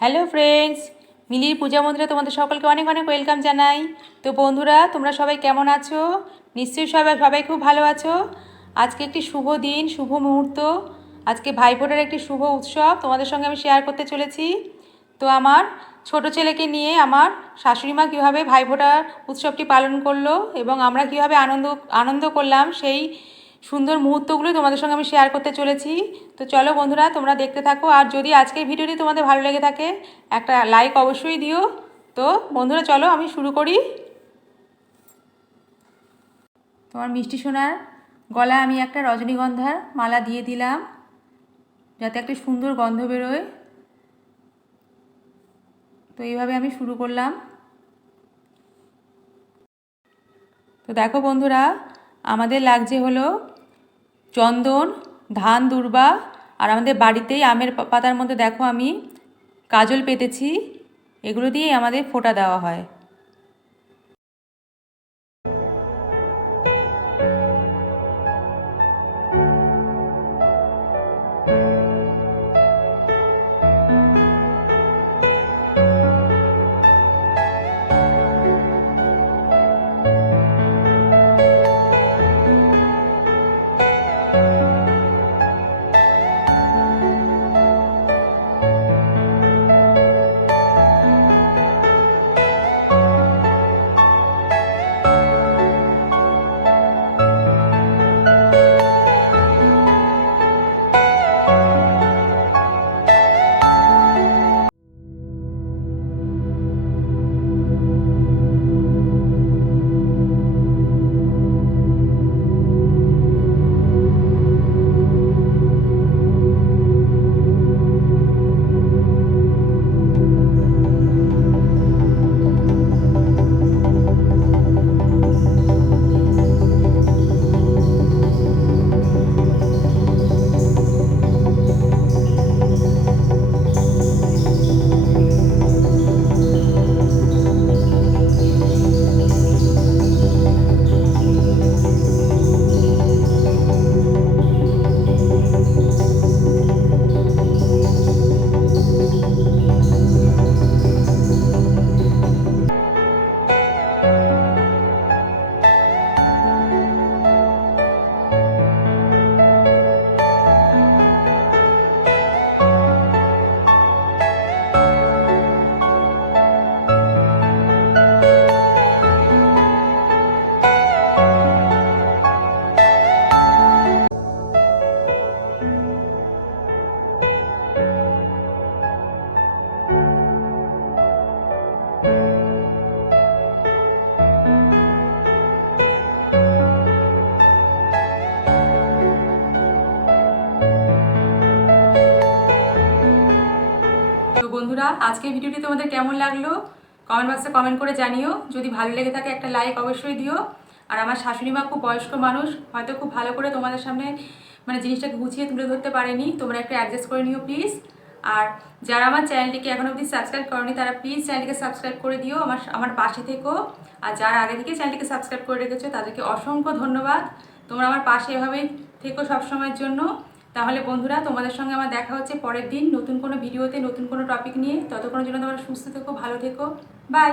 Hello friends মিলির পূজা মন্দিরে তোমাদের সকলকে অনেক অনেক ওয়েলকাম জানাই। তো বন্ধুরা, তোমরা সবাই কেমন আছো? নিশ্চয়ই সবাই সবাই খুব ভালো আছো। আজকে একটি শুভ দিন, শুভ মুহূর্ত। আজকে ভাইফোঁটার একটি শুভ উৎসব তোমাদের সঙ্গে আমি শেয়ার করতে চলেছি। তো আমার ছোট ছেলেকে নিয়ে আমার শাশুড়ি মা কীভাবে ভাইফোঁটা উৎসবটি পালন করল এবং আমরা কীভাবে আনন্দ আনন্দ করলাম সেই সুন্দর মুহূর্তগুলো তোমাদের সঙ্গে আমি শেয়ার করতে চলেছি। তো চলো বন্ধুরা, তোমরা দেখতে থাকো। আর যদি আজকের ভিডিওটি তোমাদের ভালো লেগে থাকে, একটা লাইক অবশ্যই দিও। তো বন্ধুরা, চলো আমি শুরু করি। তোমার মিষ্টি সোনার গলায় আমি একটা রজনীগন্ধার মালা দিয়ে দিলাম, যাতে একটা সুন্দর গন্ধ বেরোয়। তো এইভাবে আমি শুরু করলাম। তো দেখো বন্ধুরা, আমাদের লাগছে হলো চন্দন, ধান, দুর্বা আর আমাদের বাড়িতেই আমের পাতার মধ্যে দেখো আমি, কাজল পেতেছি, এগুলো দিয়েই আমাদের ফোটা দেওয়া হয়। তো বন্ধুরা, আজকের ভিডিওটি তোমাদের কেমন লাগল? কমেন্ট বক্সে কমেন্ট করে জানিও। যদি ভালো লেগে থাকে একটা লাইক অবশ্যই দিও। আর আমার শাশুড়ি মা খুব বয়স্ক মানুষ, হয়তো খুব ভালো করে তোমাদের সামনে মানে জিনিসটাকে গুছিয়ে তুলে ধরতে পারেনি। তোমরা একটু অ্যাডজাস্ট করে নিও প্লিজ আর যারা আমার চ্যানেলটিকে এখন অবধি সাবস্ক্রাইব করনি, তারা প্লিজ চ্যানেলটিকে সাবস্ক্রাইব করে দিও আমার আমার পাশে থেকো। আর যারা আগে থেকে চ্যানেলটিকে সাবস্ক্রাইব করে রেখেছো, তাদেরকে অসংখ্য ধন্যবাদ। তোমরা আমার পাশে এভাবেই থেকো সবসময়ের জন্য। তাহলে বন্ধুরা, তোমাদের সঙ্গে আমার দেখা হচ্ছে পরের দিন নতুন কোনো ভিডিওতে, নতুন কোনো টপিক নিয়ে। ততক্ষণের জন্য তোমরা সুস্থ থেকো, ভালো থেকো। বাই